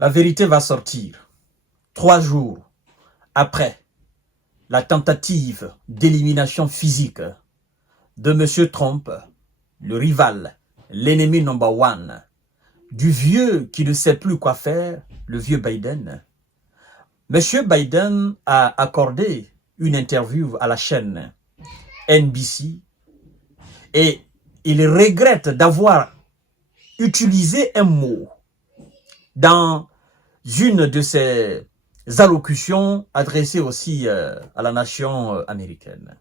La vérité va sortir 3 jours après la tentative d'élimination physique de M. Trump, le rival, l'ennemi number one, du vieux qui ne sait plus quoi faire, le vieux Biden. M. Biden a accordé une interview à la chaîne NBC et il regrette d'avoir utilisé un mot dans une de ses allocutions adressées aussi à la nation américaine,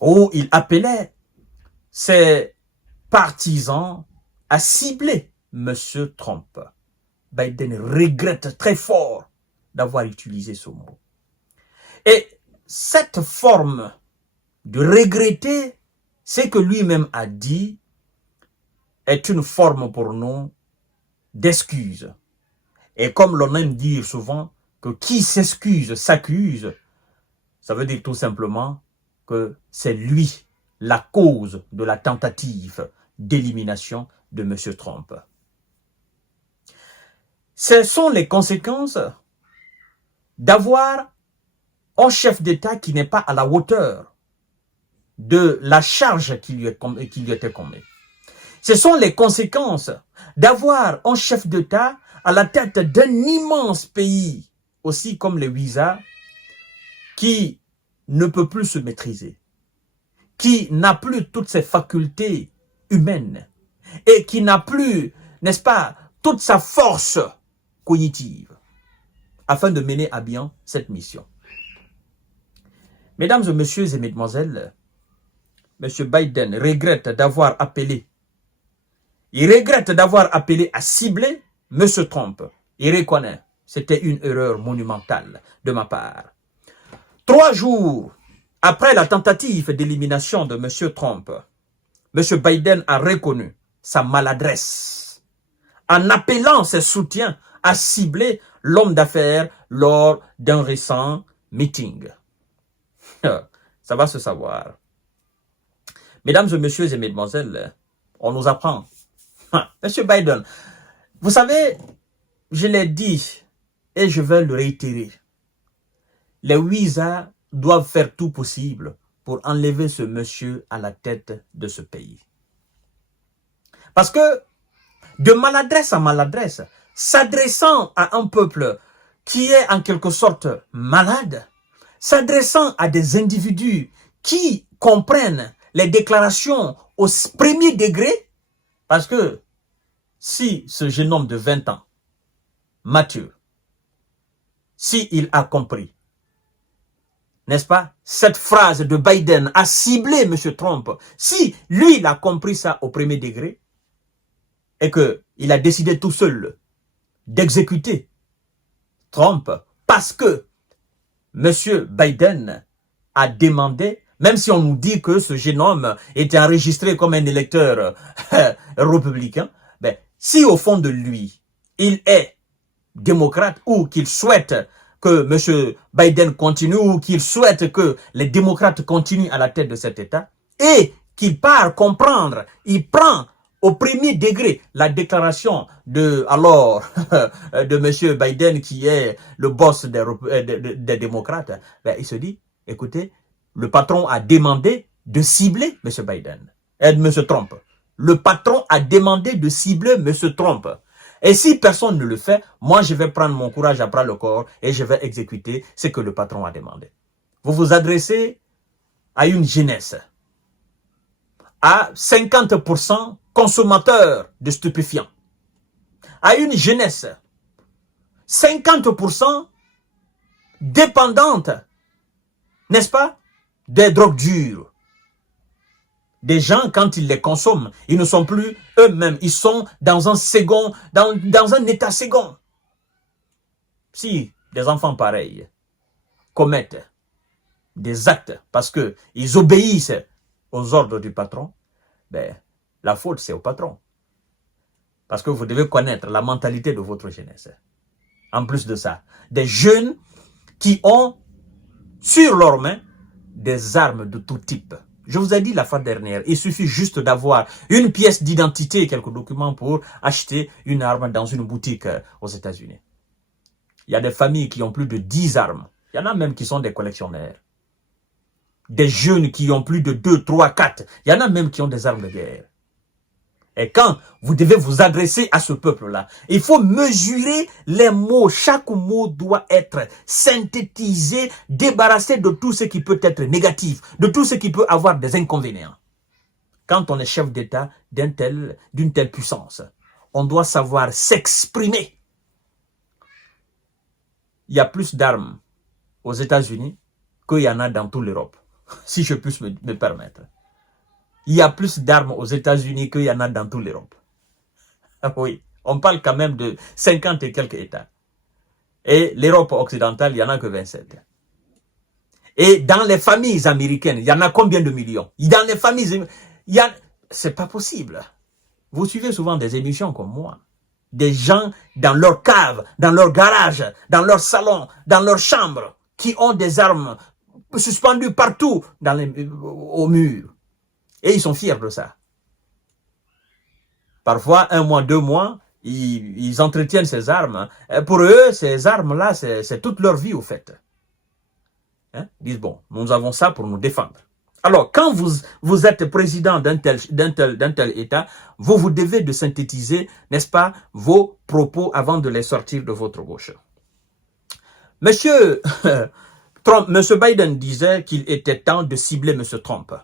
où il appelait ses partisans à cibler M. Trump. Biden regrette très fort d'avoir utilisé ce mot. Et cette forme de regretter ce que lui-même a dit est une forme pour nous d'excuse. Et comme l'on aime dire souvent que qui s'excuse s'accuse, ça veut dire tout simplement que c'est lui la cause de la tentative d'élimination de M. Trump. Ce sont les conséquences d'avoir un chef d'État qui n'est pas à la hauteur de la charge qui lui était confiée. Ce sont les conséquences d'avoir un chef d'État à la tête d'un immense pays, aussi comme les Ouïsa, qui ne peut plus se maîtriser, qui n'a plus toutes ses facultés humaines et qui n'a plus, n'est-ce pas, toute sa force cognitive afin de mener à bien cette mission. Mesdames et messieurs et mesdemoiselles, M. Biden regrette d'avoir appelé à cibler M. Trump. Il reconnaît, c'était une erreur monumentale de ma part. 3 jours après la tentative d'élimination de M. Trump, M. Biden a reconnu sa maladresse en appelant ses soutiens à cibler l'homme d'affaires lors d'un récent meeting. Ça va se savoir. Mesdames et messieurs et mesdemoiselles, on nous apprend. Monsieur Biden, vous savez, je l'ai dit et je vais le réitérer. Les Ouïsa doivent faire tout possible pour enlever ce monsieur à la tête de ce pays. Parce que de maladresse à maladresse, s'adressant à un peuple qui est en quelque sorte malade, s'adressant à des individus qui comprennent les déclarations au premier degré, parce que si ce jeune homme de 20 ans, Mathieu, s'il a compris, n'est-ce pas, cette phrase de Biden a ciblé M. Trump, si lui il a compris ça au premier degré, et qu'il a décidé tout seul d'exécuter Trump, parce que M. Biden a demandé, même si on nous dit que ce jeune homme était enregistré comme un électeur républicain, ben, si au fond de lui, il est démocrate ou qu'il souhaite que M. Biden continue ou qu'il souhaite que les démocrates continuent à la tête de cet État et qu'il part comprendre, il prend au premier degré la déclaration de M. Biden qui est le boss des démocrates, ben, il se dit, écoutez, le patron a demandé de cibler M. Biden, M. Trump. Le patron a demandé de cibler M. Trump. Et si personne ne le fait, moi je vais prendre mon courage à bras le corps et je vais exécuter ce que le patron a demandé. Vous vous adressez à une jeunesse, à 50% consommateurs de stupéfiants, à une jeunesse, 50% dépendante, n'est-ce pas, des drogues dures. Des gens, quand ils les consomment, ils ne sont plus eux-mêmes. Ils sont dans un second, dans un état second. Si des enfants pareils commettent des actes parce qu'ils obéissent aux ordres du patron, ben, la faute c'est au patron. Parce que vous devez connaître la mentalité de votre jeunesse. En plus de ça, des jeunes qui ont sur leurs mains des armes de tout type. Je vous ai dit la fois dernière, il suffit juste d'avoir une pièce d'identité et quelques documents pour acheter une arme dans une boutique aux États-Unis. Il y a des familles qui ont plus de 10 armes. Il y en a même qui sont des collectionneurs. Des jeunes qui ont plus de 2, 3, 4. Il y en a même qui ont des armes de guerre. Et quand vous devez vous adresser à ce peuple-là, il faut mesurer les mots. Chaque mot doit être synthétisé, débarrassé de tout ce qui peut être négatif, de tout ce qui peut avoir des inconvénients. Quand on est chef d'État d'une telle puissance, on doit savoir s'exprimer. Il y a plus d'armes aux États-Unis qu'il y en a dans toute l'Europe, si je puis me permettre. Il y a plus d'armes aux États-Unis qu'il y en a dans toute l'Europe. Oui, on parle quand même de 50 et quelques États. Et l'Europe occidentale, il n'y en a que 27. Et dans les familles américaines, il y en a combien de millions? Dans les familles, c'est pas possible. Vous suivez souvent des émissions comme moi. Des gens dans leur cave, dans leur garage, dans leur salon, dans leur chambre, qui ont des armes suspendues partout au mur. Et ils sont fiers de ça. Parfois, 1 mois, 2 mois, ils entretiennent ces armes. Pour eux, ces armes-là, c'est toute leur vie, au fait. Hein? Ils disent, bon, nous avons ça pour nous défendre. Alors, quand vous êtes président d'un tel État, vous devez de synthétiser, n'est-ce pas, vos propos avant de les sortir de votre bouche. Monsieur Biden disait qu'il était temps de cibler Monsieur Trump.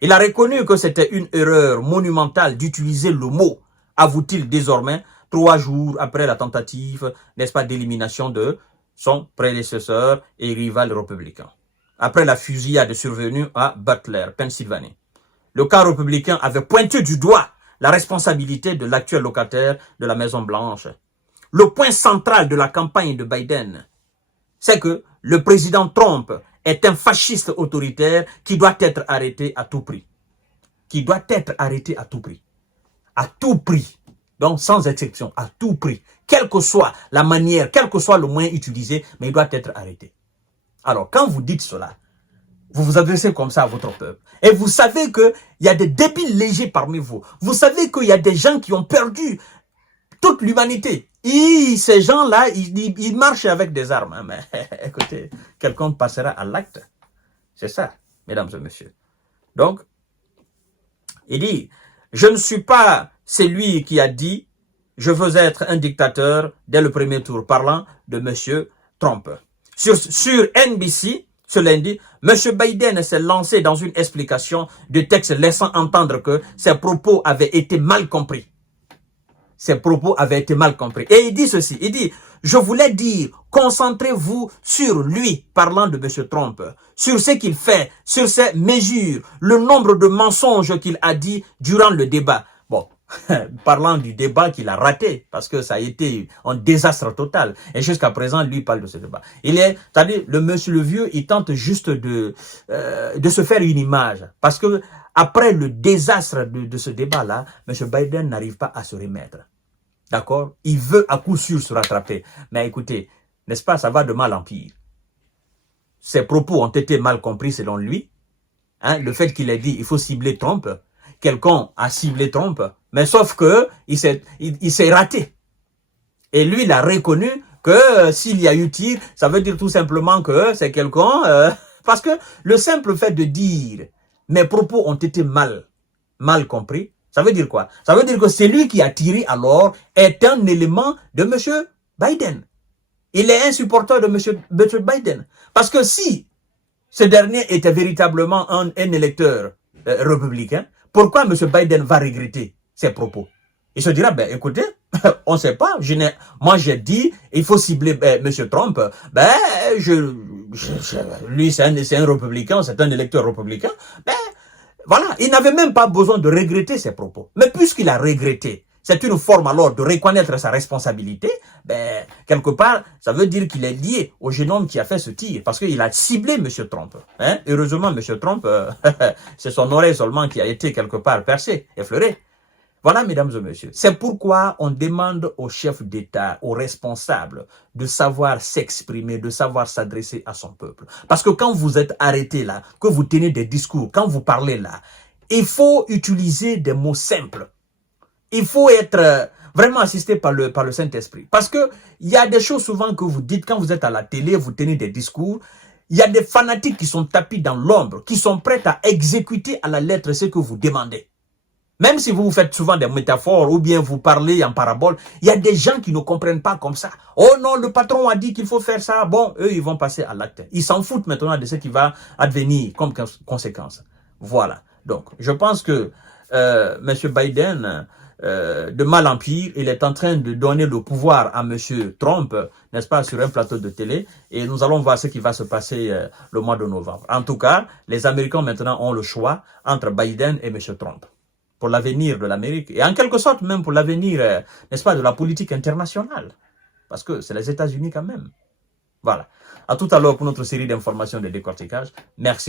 Il a reconnu que c'était une erreur monumentale d'utiliser le mot, avoue-t-il désormais, 3 jours après la tentative, n'est-ce pas, d'élimination de son prédécesseur et rival républicain. Après la fusillade survenue à Butler, Pennsylvanie. Le camp républicain avait pointé du doigt la responsabilité de l'actuel locataire de la Maison-Blanche. Le point central de la campagne de Biden, c'est que le président Trump est un fasciste autoritaire qui doit être arrêté à tout prix. Qui doit être arrêté à tout prix. À tout prix. Donc, sans exception, à tout prix. Quelle que soit la manière, quel que soit le moyen utilisé, mais il doit être arrêté. Alors, quand vous dites cela, vous vous adressez comme ça à votre peuple. Et vous savez qu'il y a des débiles légers parmi vous. Vous savez qu'il y a des gens qui ont perdu toute l'humanité. Ces gens-là, ils marchent avec des armes. Hein, mais écoutez, quelqu'un passera à l'acte. C'est ça, mesdames et messieurs. Donc, il dit, je ne suis pas celui qui a dit, je veux être un dictateur dès le premier tour, parlant de M. Trump. Sur NBC, ce lundi, M. Biden s'est lancé dans une explication de texte laissant entendre que ses propos avaient été mal compris. Ses propos avaient été mal compris. Et il dit ceci, il dit, je voulais dire, concentrez-vous sur lui, parlant de M. Trump, sur ce qu'il fait, sur ses mesures, le nombre de mensonges qu'il a dit durant le débat. Bon, parlant du débat qu'il a raté, parce que ça a été un désastre total. Et jusqu'à présent, lui parle de ce débat. C'est-à-dire, le monsieur le vieux, il tente juste de se faire une image. Parce que après le désastre de ce débat-là, M. Biden n'arrive pas à se remettre. D'accord? Il veut à coup sûr se rattraper. Mais écoutez, n'est-ce pas, ça va de mal en pire. Ses propos ont été mal compris selon lui. Hein, le fait qu'il ait dit, il faut cibler Trump. Quelqu'un a ciblé Trump. Mais sauf que il s'est raté. Et lui, il a reconnu que s'il y a eu tir, ça veut dire tout simplement que c'est quelqu'un... parce que le simple fait de dire mes propos ont été mal compris, ça veut dire quoi? Ça veut dire que celui qui a tiré alors est un élément de M. Biden. Il est un supporter de M. Biden. Parce que si ce dernier était véritablement un électeur républicain, pourquoi M. Biden va regretter ses propos? Il se dira, ben écoutez, on ne sait pas. Moi, j'ai dit, il faut cibler M. Trump. Ben, lui, c'est un républicain, c'est un électeur républicain. Ben, voilà, il n'avait même pas besoin de regretter ses propos. Mais puisqu'il a regretté, c'est une forme alors de reconnaître sa responsabilité. Ben, quelque part, ça veut dire qu'il est lié au jeune homme qui a fait ce tir. Parce qu'il a ciblé M. Trump. Hein? Heureusement, M. Trump, c'est son oreille seulement qui a été quelque part percée, effleurée. Voilà, mesdames et messieurs, c'est pourquoi on demande aux chefs d'État, aux responsables, de savoir s'exprimer, de savoir s'adresser à son peuple. Parce que quand vous êtes arrêté là, que vous tenez des discours, quand vous parlez là, il faut utiliser des mots simples. Il faut être vraiment assisté par le Saint-Esprit. Parce que il y a des choses souvent que vous dites quand vous êtes à la télé, vous tenez des discours. Il y a des fanatiques qui sont tapis dans l'ombre, qui sont prêts à exécuter à la lettre ce que vous demandez. Même si vous faites souvent des métaphores ou bien vous parlez en parabole, il y a des gens qui ne comprennent pas comme ça. Oh non, le patron a dit qu'il faut faire ça. Bon, eux, ils vont passer à l'acte. Ils s'en foutent maintenant de ce qui va advenir comme conséquence. Voilà. Donc, je pense que M. Biden, de mal en pire, il est en train de donner le pouvoir à M. Trump, n'est-ce pas, sur un plateau de télé. Et nous allons voir ce qui va se passer le mois de novembre. En tout cas, les Américains maintenant ont le choix entre Biden et M. Trump, pour l'avenir de l'Amérique, et en quelque sorte même pour l'avenir, n'est-ce pas, de la politique internationale. Parce que c'est les États-Unis quand même. Voilà. À tout à l'heure pour notre série d'informations de décortiquage. Merci.